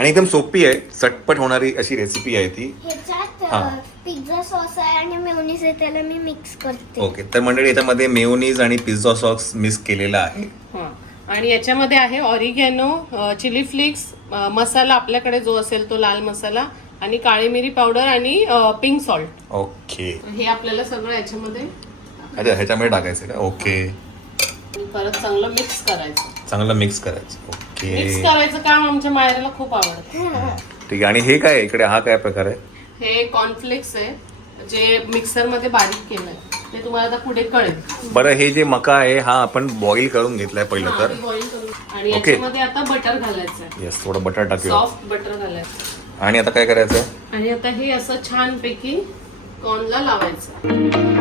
आणि एकदम सोपी आहे, चटपट होणारी अशी रेसिपी आहे ती. ह्याच्यात पिझ्झा सॉस आहे आणि मेयोनीज आहे, त्याला मी मिक्स करते. ओके, तर मंडळी याच्यामध्ये मेयोनीज आणि पिझ्झा सॉस मिक्स केलेला आहे. आणि याच्यामध्ये आहे ऑरिगॅनो, चिली फ्लेक्स, मसाला आपल्याकडे जो असेल तो लाल मसाला, आणि काळी मिरी पावडर आणि पिंक सॉल्ट. ओके, हे आपल्याला सगळं याच्यामध्ये अच्छा ह्याच्यामध्ये टाकायचं का? ओके, परत चांगलं मिक्स करायचं. चांगलं मिक्स करायचं. ओके, मिक्स करायचं काम आमच्या मायराला खूप आवडतं. ठीक आहे. आणि हे काय आहे इकडे, हा काय प्रकार आहे? हे कॉर्नफ्लेक्स आहे, जे मिक्सर मध्ये बारीक केलंय, ते तुम्हाला आता पुढे कळेल. बरं, हे जे मका आहे हा आपण बॉईल करून घेतलाय पहिलं तर. बॉईल करून, आणि ओके. याच्यामध्ये आता बटर घालायचं, येस, थोडं बटर टाकूया. सॉफ्ट बटर घालायचं. आणि आता काय करायचं? आणि आता हे असं छान पैकी कॉर्नला लावायचं.